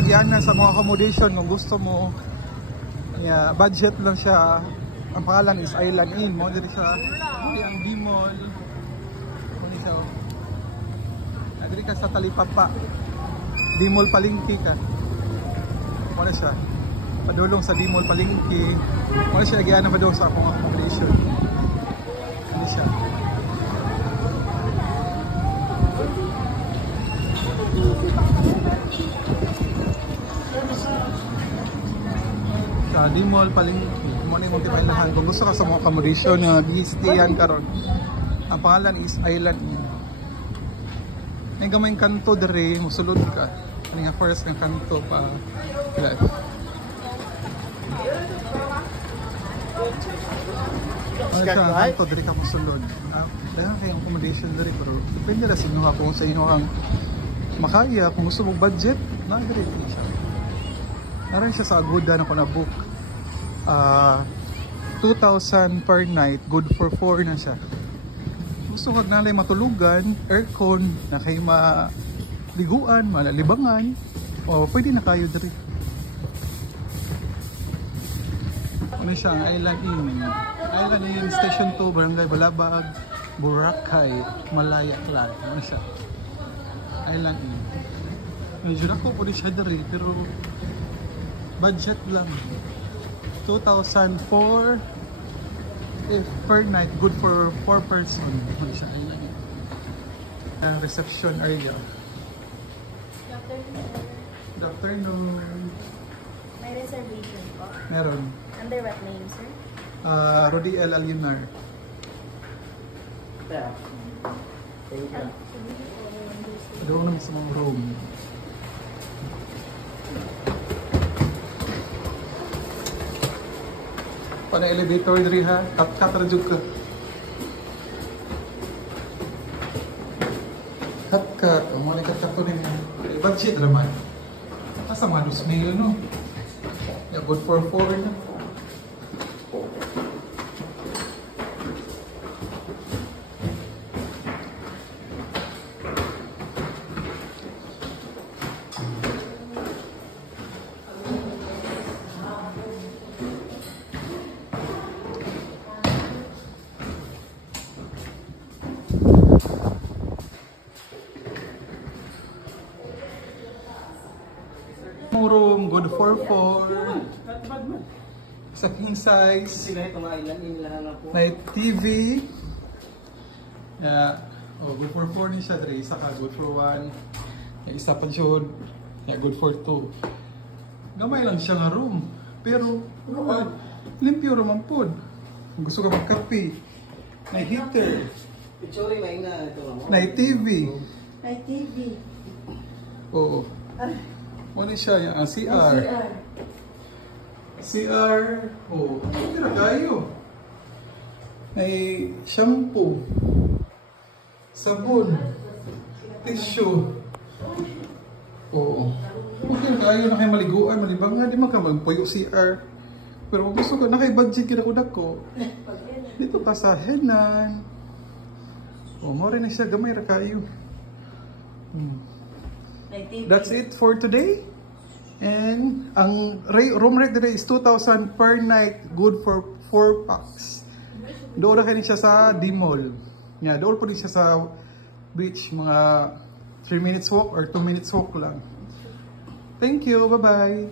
Agianan sa mga accommodation kung gusto mo. Yeah, budget lang siya. Ang pangalan is Island Inn. Mo diri siya. Hindi ang D-Mall. Ano siya? Diri ka sa Talipapa. D-Mall Palengke ka. Ano siya? Padulong sa D-Mall Palengke. Ano siya agianan padulong sa akong accommodation. Ano siya? Sa D-Mall Palengke. Mo ni mong tipailahan kung gusto ka sa mga accommodation na gistayan karon. Ang pangalan is Island Inn. May gamayng kanto dere, musulod ka. Ano nga first ng kanto pa. Ano sa kanto dere ka musulod. Dahil kayong accommodation dere pero depende na sa inyo ha kung sa inyo ang makaya, kung gusto mong budget, na dere siya. Naran siya sa Agoda na ko na book. 2,000 per night, good for 4 na siya. Gusto kag nalay matulugan, aircon, na kay maliguan, malalibangan, o pwede na kayo diri. Ano siya, ang Island Inn. Island Inn, Station 2, Barangay Balabag, Boracay, Malaya Clan. Ano siya? Island Inn. Medyo ako po siya diri, pero budget lang. 2,000 per night, good for 4 person. Ano siya? Reception area. Good afternoon. May reservation po. Meron. Under what name, sir? Rodi L. Alinar. Doon naman sa mga room. Pada elevator diri ha, katrajuk ka. Kat, mo ni kat to rin. Budget naman. Asa mga 2,000 no. Yeah, good for 4 na. Room, good for 4. Sa king size. May TV. Yeah. Oh, good for 4 ni siya. Isa ka, good for 1. Yung isa pa siya. Yeah, good for 2. Gamay lang siya nga room. Pero, limpyo room po. Kung gusto ka magkape. May heater. May TV. May TV. Oo. Ano siya? Yung CR. CR. Oh, hindi na kayo. May shampoo. Sabon. Tissue. Oo. Hindi na kayo na kayo maliguan, malibangan. Di man ka magpuyo CR. Pero kung gusto ko, nakay-budget kinakudak ko. Dito pa sa Henan. Oh, mo rin na siya. Gamay na kayo. That's it for today. And ang room rate today is 2,000 per night, good for 4 packs. Doon na kayo siya sa D-Mall. Yeah, doon po din siya sa beach, mga 3 minutes walk or 2 minutes walk lang. Thank you, bye-bye.